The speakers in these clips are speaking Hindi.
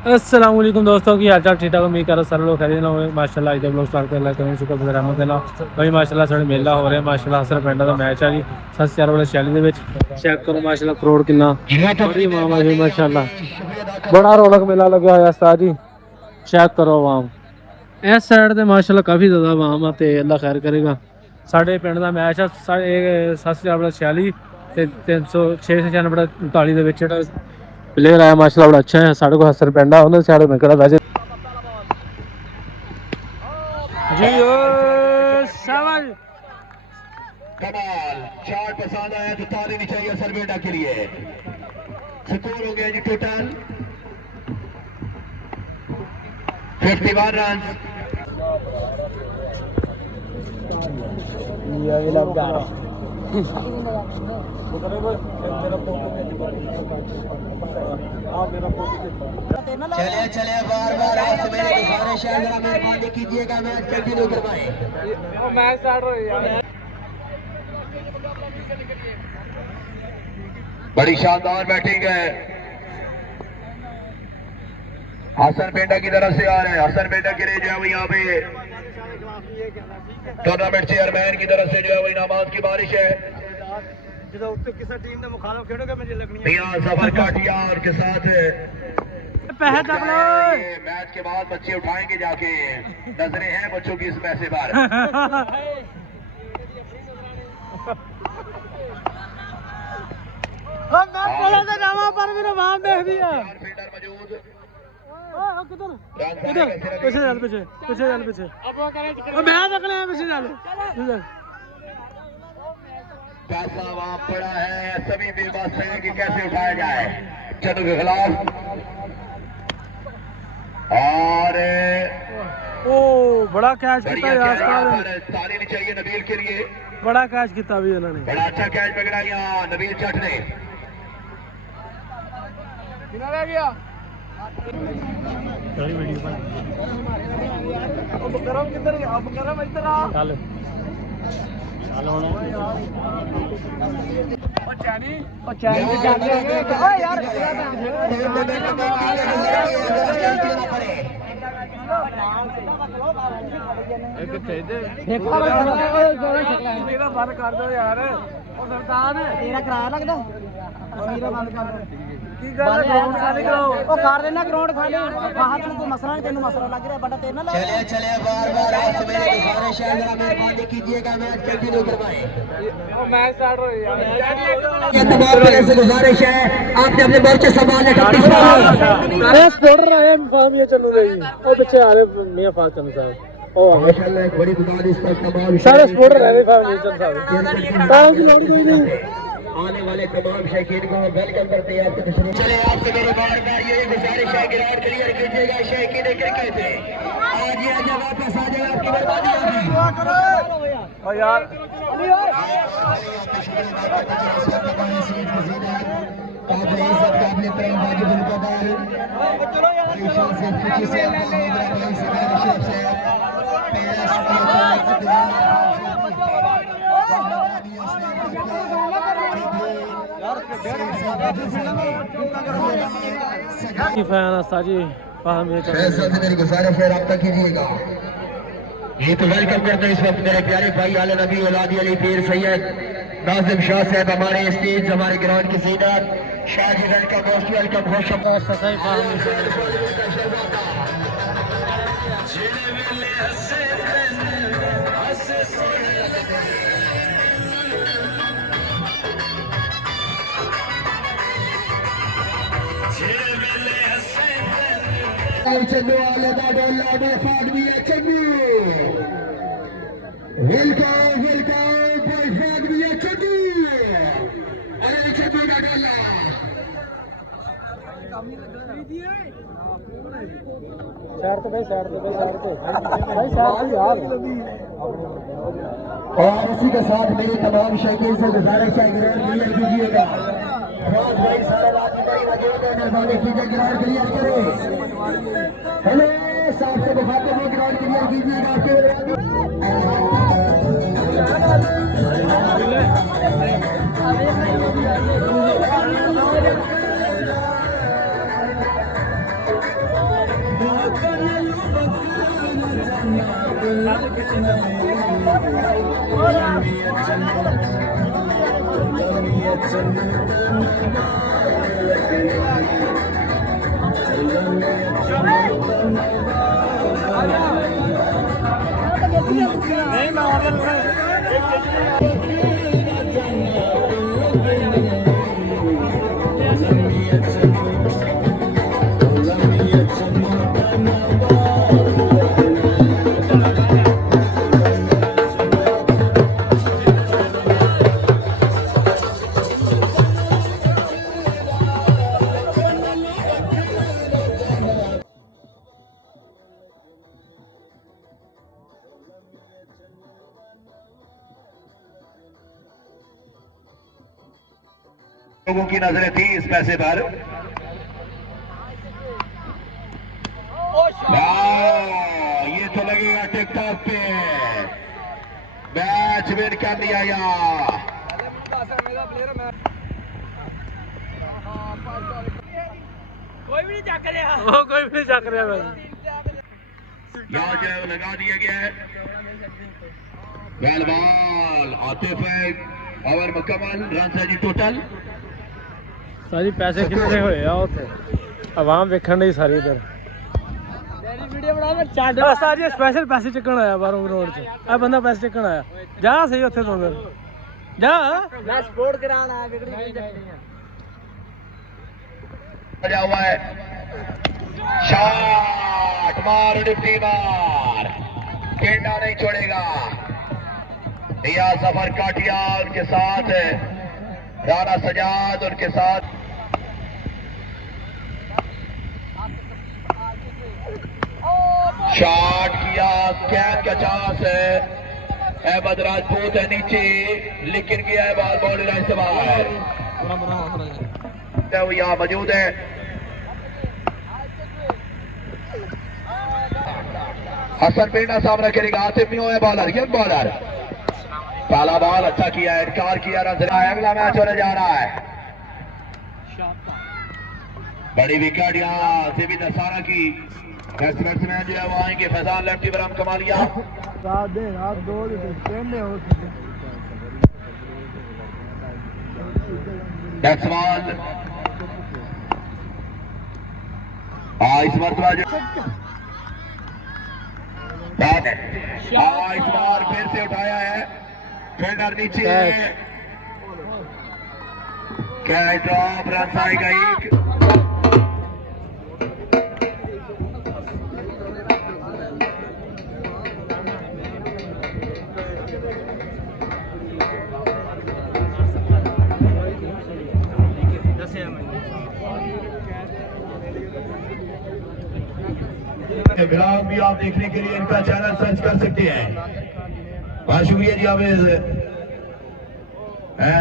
अस्सलाम वालेकुम दोस्तों की हाल चाल ठीक ठाक उम्मीद करो सारे लोग खैरियत हो माशाल्लाह इधर ब्लॉग स्टार्ट कर लेते हैं शुक्र गुज़ार रहमत अल्लाह भाई माशाल्लाह साढ़े मेला हो रहा है माशाल्लाह हसर पिंड का मैच है जी 7 वाले शैली दे विच चेक करो माशाल्लाह करोड़ कितना बड़ी आवाम है जी माशाल्लाह बड़ा रौनक मेला लगा होया उस्ताद जी चेक करो आवाम इस साइड ते माशाल्लाह काफ़ी ज़्यादा आवाम है ते अल्लाह खैर करेगा साढ़े पिंड का मैच है 7 वाला 46 ते 306 प्लेयर आया माशाल्लाह बड़ा अच्छा है साढ़े को हसर पिंड है उन्होंने साढ़े में कड़ा वैसे जी शाबाश कमाल शॉट पसंद आया तो ताली नहीं चाहिए सर बेटा के लिए स्कोर हो गया जी टोटल 51 रन ये भी लग गया चले चले बार बार आपसे मेरी गुजारिश है जरा मेहरबानी कीजिएगा मैच कंटिन्यू करवाएं मैच स्टार्ट हो गया बड़ी शानदार बैटिंग है हसन बेटा की तरफ से आ रहे हैं हसन बेटा के लिए जो है वो यहाँ पे टूर्नामेंट चेयरमैन की तरफ से जो है वो इनामात की बारिश है सफर काटियार के साथ मैच के बाद बच्चे उठाएंगे जाके नजरें हैं बच्चों की इस पैसे पर फील्डर मौजूद इधर पीछे चल पीछे पीछे चल पीछे मैं रखना है पीछे चल पैसा वहां पड़ा है सभी बेबस हैं कि कैसे उठाया जाए चलो के खिलाफ और ओ बड़ा कैच किया बढ़िया ताली नहीं चाहिए नबील के लिए बड़ा कैच किया भी उन्होंने बड़ा अच्छा कैच पकड़ा यहाँ नबील जट ने रह गया बंद कर दो यार तेरा किराया लगता बंद कर दो कर देना ग्राउंड खाली बाहर कोई मसला नहीं तेन मसला लग रहा बड़ा तेना चले चले बार-बार आपसे मेरी गुजारिश है जरा मेहरबानी कीजिएगा मैच कंटिन्यू करवाएं मैच स्टार्ट हो गया ये तमाम लोगों से गुजारिश है आपने अपने मोर्चे संभालने का अरे स्पोर्टर आए फार्म ये चलू रही और पीछे आ रहे मियां फातिमा साहब ओ माशाल्लाह एक बड़ी गुजारिश पर तमाम सारे स्पोर्टर रहे फार्म ये चल साहब आने वाले तमाम शौकीन को वेलकम करते हैं आपके तशरीफ चले आपसे मेरे बार-बार ये गुजारिश है ग्राउंड क्लियर कीजिएगा शौकीन क्रिकेट आज ये जगह वापस आ जाए आपकी मेहरबानी होगी ओ यार मेरी गुजारिश है रब्ता कीजिएगा ये तो वेलकम करते हैं इस वक्त मेरे प्यारे भाई आले नबी औलादी अली पीर सैयद नाजिम शाह साहब हमारे स्टेज हमारे ग्राउंड की सीनत Shahji welcome most welcome Channu वाले का डोला में फाड़ दिया चन्नू वेलकम वेलकम भाई फाड़ दिया चन्नू अरे चन्नू का डोला और इसी के साथ मेरे तमाम शौकीन से गुजारिश है ग्राउंड क्लियर कीजिएगा भाई सारा रात की मौजूद है मेहरबानी कीजिए ग्राउंड क्लियर करें हेलो साहब से बुखाते हुए ग्राउंड क्लियर कीजिएगा आपके लोगों की नजरें थी इस पैसे पर। ये तो लगेगा टिकटॉक पे। मैच विन कर लिया यार। कोई भी नहीं चक रहा, वो कोई भी नहीं चक रहा बस। यहाँ जो है वो लगा दिया गया है। वेल बॉल आतिफ है। ओवर मुकम्मल, रन है जी टोटल। सारी पैसे कितने होए आ उत्थे आवाम वेखण दी सारी इधर वीडियो बना मैं चाट बस आज स्पेशल पैसे चकन आया बाहरों रोड च आ बंदा पैसे चकन आया जा सही उत्थे तो उधर जा मैं सपोर्ट करान आया बिगड़ी नहीं चकनी बजा हुआ है। शॉट मार डिप्टी मार, केंडा नहीं छोड़ेगा। दिया सफर काटिया उनके साथ, राना सजाद उनके साथ। शॉट किया, कैच का चांस है। अहमद राजपूत है नीचे, लेकिन गया है बॉल बाउंड्री लाइन से बाहर। वो यहाँ मौजूद है। हसन पेंडा सामना करेगा। आतिफ नहीं है बॉलर, यंग बॉलर। पहला बॉल अच्छा किया, इनकार किया, रन अगला मैच होने जा रहा है। बड़ी विकेट यहाँ से भी दसारा की। बैट्समैन जो है वो आएंगे। फैजान लेफ्टी पर हम कमा लिया। बैट्समैन इस मरतबा जो इस बार फिर से उठाया है। फील्डर नीचे, कैच ड्रॉप, रन आएगा एक। ब्लॉग भी आप देखने के लिए इनका चैनल सर्च कर सकते हैं। बहुत शुक्रिया जी, आप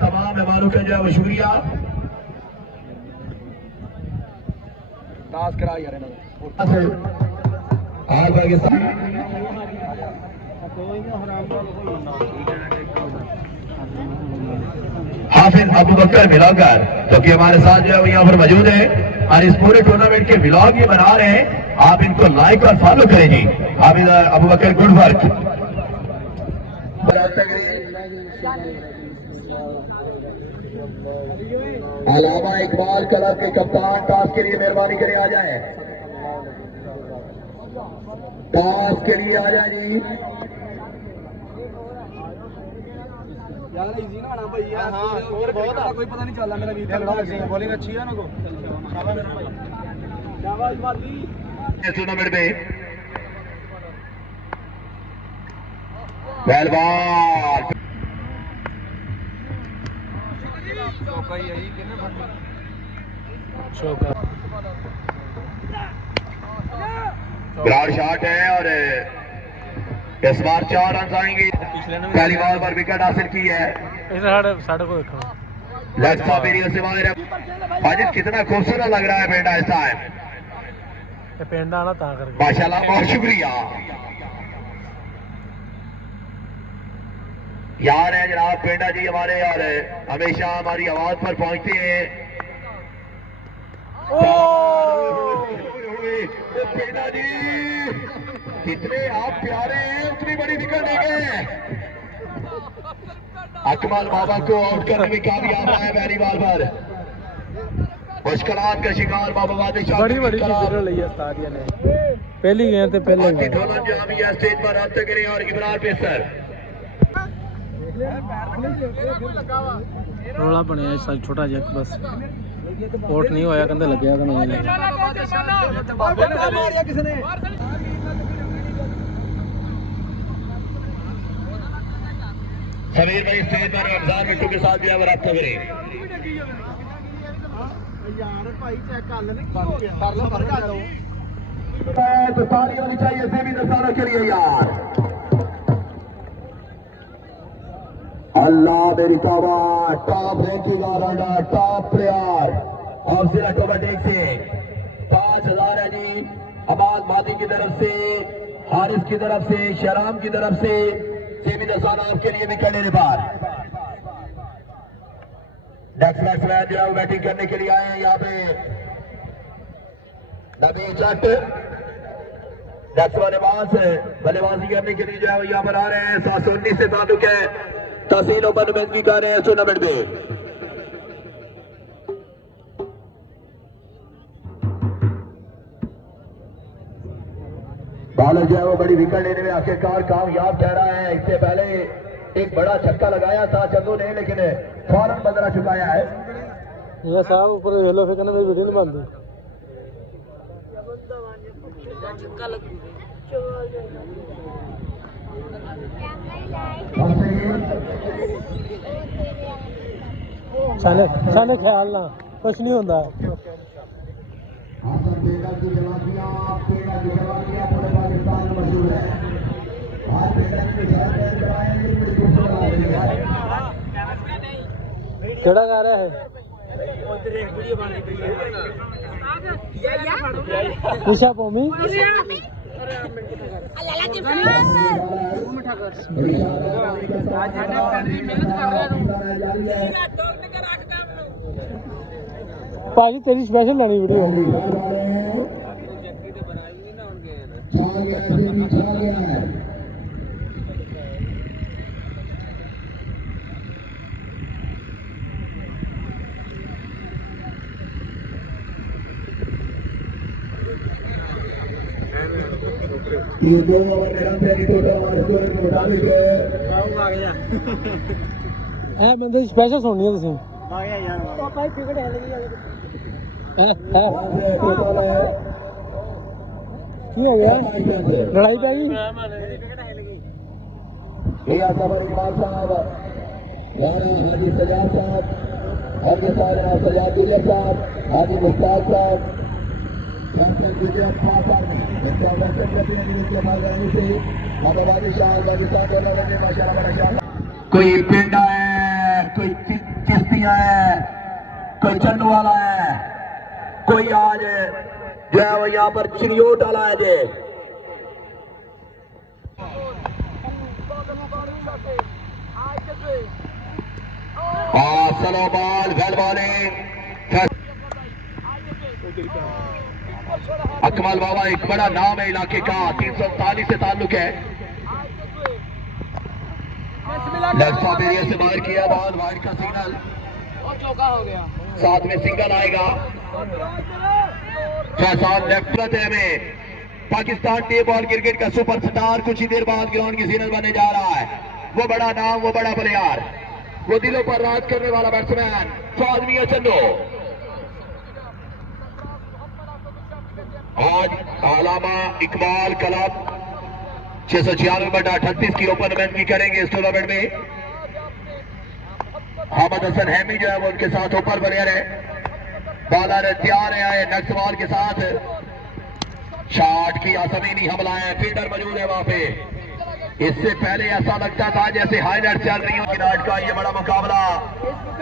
तमाम मेहमानों का जो है वो शुक्रिया। और पाकिस्तान हाफिज अबू बकर मिलाकर तो कि हमारे साथ जो है वो यहाँ पर मौजूद है और इस पूरे टूर्नामेंट के व्लॉग ये बना रहे हैं। आप इनको लाइक और फॉलो करें जी। हाफिज अबू बकर, good work. Allama Iqbal club के कप्तान टॉस के लिए मेहरबानी करें आ जाए। टॉस के लिए आ जाए जी। इजी ना आना भैया। हां स्कोर बहुत है, कोई पता नहीं चला मेरा वीर बॉलिंग अच्छी है ना को। शाबाश वाली टूर्नामेंट में वेल बॉल चौका ही यही कितने चौका ग्राउंड शॉट है और इस बार 4 रन आएंगे। पहली बॉल पर विकेट हासिल की है। इस साढ़े को देखो लेग स्टॉप एरिया से बाहर है। वाजिद कितना खूबसूरत लग रहा है बेटा इस टाइम। ये पेंडा आना ता करके माशाल्लाह, बहुत शुक्रिया यार है जनाब पेंडा जी हमारे, और हमेशा हमारी आवाज पर पहुंचते हैं। पेंडा जी कितने आप प्यारे हैं, उतनी बड़ी विकेट ले गए। अकमल बाबा को आउट करने में कामयाब रहा है पहली बॉल पर। मुश्किलात का शिकार बाबा बादशाह बड़ी बड़ी विकेट ली है उस्तादिया ने पहली गेंद से पहले ही। ढोलन जामिया स्टेज पर आप तक करें और इमरान पेसर रोला बनया सर छोटा जिहा बस आउट नहीं होया कहंदे लगया कि नहीं समीर भाई स्टेज पर रमजान मिट्टू के साथ भी अब रब्ता करें। तो ताली होनी चाहिए सेमी दसाना के लिए यार। अल्लाह मेरी तौबा, top ranking all rounder, top player और जिला कबड्डी से 5000 है जी। अबाद मादी की तरफ से, हारिस की तरफ से, शराम की तरफ से सेमी दसाना आपके लिए भी करने बार। नेक्स्ट बैट्समैन जो है बैटिंग करने के लिए आए हैं यहाँ पे नबी जट। बल्लेबाजी करने के लिए जो है यहाँ पर आ रहे हैं। 719 से ताल्लुक है, तहसील ओपन मैच भी कर रहे हैं टूर्नामेंट में। बॉलर जो है वो बड़ी विकेट लेने में आखिरकार कामयाब ठहरा है। इससे पहले एक बड़ा छक्का लगाया था चंदू ने, लेकिन फौरन बंदरा चुकाया है। ये साहब ऊपर येलो फेंकने में वीडियो नहीं बनती। साले ख्याल ना कुछ नहीं होता। केड़ा गा रहा है निशा भूमि भाजी तेरी स्पेशल लानी वीडियो ये 2 ओवर निरंतर की टोटल स्कोर के मुताबिक है। मैं स्पेशल सुननी है तुम आ गया यार पापा ही क्रिकेट है लगी की हो गया लड़ाई पाई इकबाल साहब, हाजी सजाद साहब, हाजी सजाद साहब, हाजी मुश्ताक साहब, कोई पेंडा है, कोई चिश्तिया है, कोई चन्नू वाला है, कोई आज जो है वो यहाँ पर चिड़ियोट वाला है जे। Slow ball, well bowling. Akmal Baba एक बड़ा नाम है इलाके का, 339 से ताल्लुक है। लेफ्ट ऑफ एरिया से बाहर किया बॉल, वाइड का सिग्नल और चौका हो गया। साथ में सिंगल आएगा। फैसान लेफ्ट में पाकिस्तान टी बॉल क्रिकेट का सुपरस्टार कुछ ही देर बाद ग्राउंड की सीनल बनने जा रहा है। वो बड़ा नाम, वो बड़ा प्लेयर, वो दिलों पर राज करने वाला बैट्समैन फाजमी चंदो। आज आलामा इकबाल क्लब 696/38 की ओपन मैच भी करेंगे इस टूर्नामेंट में। हामिद हसन हैमी जो है वो उनके साथ ऊपर प्लेयर है। बॉलर तैयार है नेक्स्ट बॉल के साथ। शॉट की जमीनी हमला है, फील्डर मौजूद है वहां पे। इससे पहले ऐसा लगता था जैसे हाईलाइट चल रही हो किनाट का ये बड़ा मुकाबला।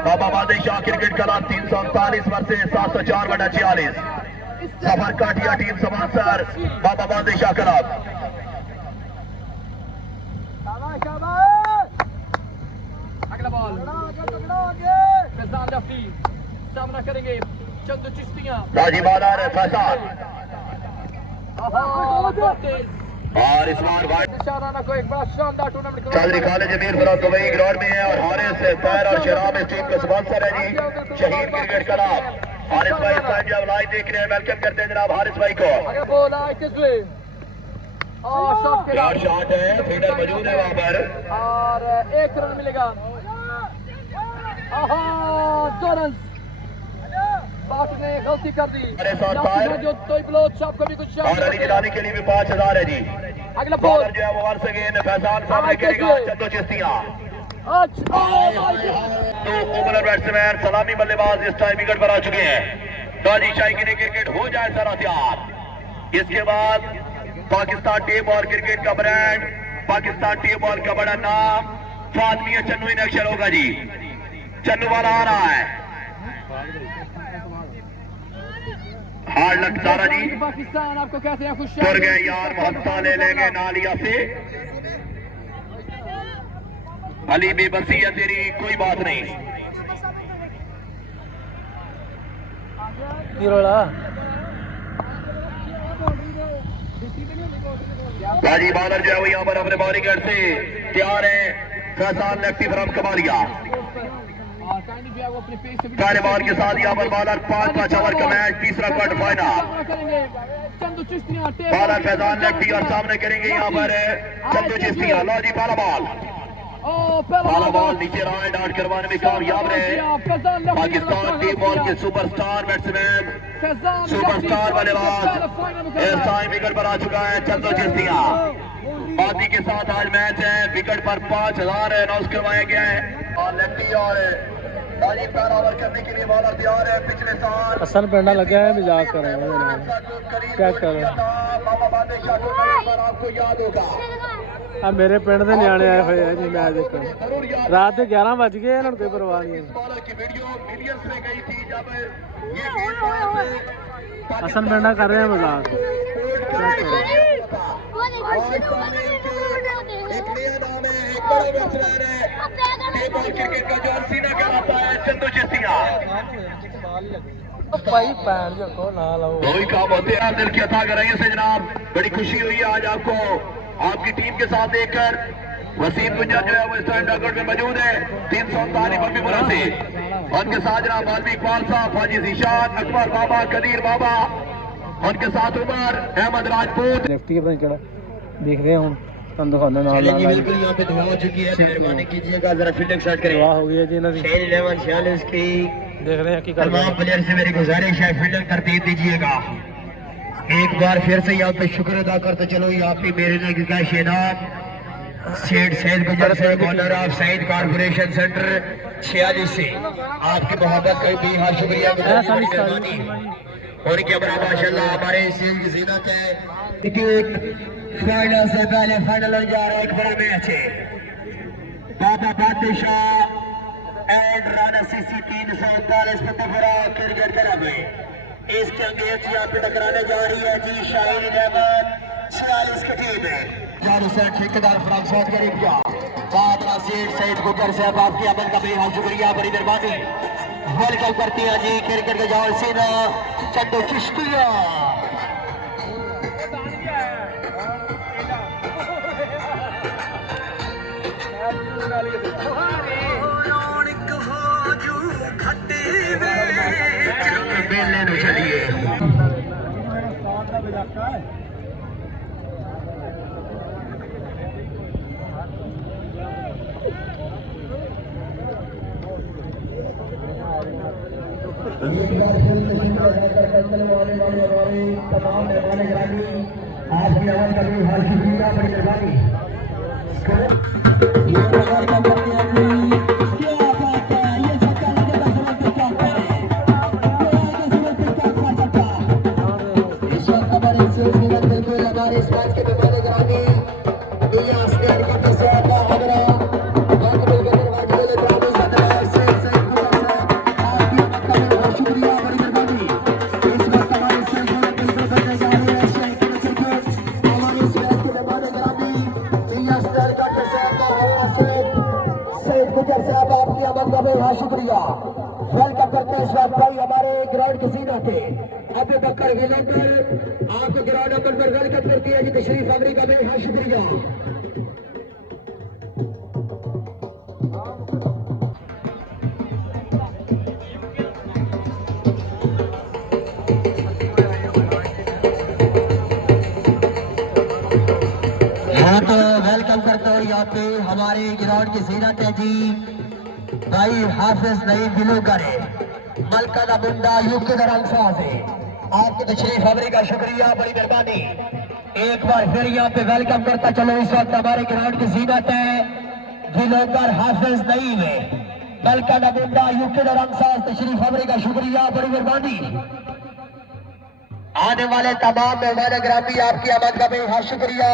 बाबा बादशाह क्रिकेट क्लब 339 वर्सेस 704/46। सफर काटिया टीम स्पॉन्सर बाबा बादशाह क्लब। अगला बॉल फैजान रफी सामना करेंगे चंदू चिश्तियां। राजी बॉलर फैजान। और इस बार शादाना को एक बड़ा शानदार टूर्नामेंट चौधरी खालिद जमीर फरोज दुबई ग्राउंड में है और हारिस पैर और शराब इस टीम का स्पॉन्सर है जी शहीद क्रिकेट क्लब। हारिस भाई इस टाइम जब लाइव देख रहे हैं वेलकम करते हैं जनाब हारिस भाई को। अगर बोल आए किस वे और शॉट के यार शॉट है फील्डर मौजूद है वहां पर और 1 रन मिलेगा। दो रन बाट ने गलती कर दी अरे साथ फायर जो तो ब्लोच आपको भी कुछ और अली जिलानी के लिए भी 5000 है जी। अगला बॉलर जो है वो वंस अगेन फैजान सामने करेगा चंदो चिश्तिया। तो ओपनर बैट्समैन सलामी बल्लेबाज इस टाइम विकेट पर आ चुके हैं। गाजी शाही के लिए क्रिकेट हो जाए सारा तैयार। इसके बाद पाकिस्तान टी बॉल क्रिकेट का ब्रांड पाकिस्तान टी बॉल का बड़ा नाम फातमिया चन्नू इन एक्शन होगा जी। चन्नू वाला आ रहा है हार्ड लक सारा जी पाकिस्तान आपको कहते हैं खुश कर गए यार मोहब्बत ले लेंगे नालिया से अली बेबसी है तेरी कोई बात नहीं। गाजी बॉलर जो है वो यहाँ पर अपने बॉलिंग से तैयार है। फैजान लेफ्टी फ्रॉम कमालिया पहले बॉल के साथ यहाँ पर बॉलर 5 ओवर का मैच तीसरा quarter final. Bowler Faizan lefty और सामने करेंगे यहाँ पर चंदू चिश्तिया। लो जी पहला बॉल नीचे रहा है डाउट करवाने में कामयाब रहे पाकिस्तान टी बॉल के सुपरस्टार बैट्समैन सुपरस्टार बल्लेबाज इस टाइम विकेट पर आ चुका है चंदू चिश्तिया। बाजी के साथ आज मैच है विकेट पर 5000 अनाउंस करवाया गया है और लेफ्टी और ओवर करने के लिए बॉलर तैयार है। पिछले साल असल पेंडा लगा है मजाक कर रहे हैं क्या कर रहे हैं। बाबा बादशाह को आपको याद होगा आ मेरे पिंड के नियाणे आए हुए हैं जी मैच देखने रात के 11 बज गए इन्होंने कोई परवाह नहीं हसन पेंडा कर रहे हैं मजाक। एक नया नाम है एक बड़ा बैट्समैन है क्रिकेट का जो सीना कहलाता है चंदू चिश्तिया। भाई पैर जो को ना लाओ वही काम होते हैं दिल की अता कराइए से जनाब। बड़ी खुशी हुई है आज आपको आपकी टीम के साथ देखकर। वसीम गुंजर जो है वो इस टाइम डॉकआउट में मौजूद है 339 बम्बीपुरा से। उनके साथ जनाब बालवी इकबाल साहब हाजी जीशान अकबर बाबा कदीर बाबा उनके साथ उमर अहमद राजपूत लेफ्टी के केड़ा देख रहे हैं हम दिखाने नाल बिल्कुल यहाँ पे दुआ हो चुकी है मेहरबानी कीजिएगा जरा फील्डिंग स्टार्ट करें। दुआ हो गई है जी इन्हों की 1146 की देख रहे हैं की कर तमाम प्लेयर से मेरी गुजारिश है फील्डिंग तरतीब दीजिएगा। एक बार फिर से यहाँ पे शुक्र अदा करते चलो यहाँ पे मेरे लिए का शेनाब सेठ सैयद गुजर से honour of Saeed corporation centre 46 से आपकी मोहब्बत का भी हाथ शुक्रिया और क्या बड़ा माशाल्लाह हमारे इस चीज की जीनत है। फाइनल से पहले फाइनल जा रहा है एक बड़ा मैच है Baba Badshah and Rana CC 339 Pattapura cricket club है। इसके अंगेज यहाँ पे टकराने जा रही है जी शाहीन अहमद 46 की टीम है जारी से ठेकेदार फ्राम सऊदी अरेबिया बादरा सेठ सईद गुजर साहब आपकी अमल का बेहद शुक्रिया बड़ी मेहरबानी वेलकम करती हैं जी क्रिकेट के जाओ सीना चंदू चिश्तिया। चलिए तमाम मेहमान गिरामी आपकी आवाज का भी हाल शुक्रिया बड़ी मेहरबानी। शुक्रिया वेलकम करते हैं भाई हमारे ग्राउंड के सीना थे अभी बकर आपको ग्राउंड नंबर पर वेलकम करती है जी तशरीफ आवरी का बेहद शुक्रिया। हाँ तो वेलकम करता हूँ यहाँ पे हमारे ग्राउंड की सीरत है जी भाई हाफिज नईम बिलोकर है मलका दा बुंदा यूके का रंगसा से आपके तशरीफ आवरी का शुक्रिया, बड़ी मेहरबानी। एक बार फिर यहाँ पे वेलकम करता चलो। इस वक्त हमारे ग्राउंड की जीनत है बिलोकर हाफिज नईम है मलका दा बुंदा यूके का रंगसा, तशरीफ आवरी का शुक्रिया, बड़ी मेहरबानी। आने वाले तमाम मेहमान ग्रामी आपकी आमद का बेहद शुक्रिया।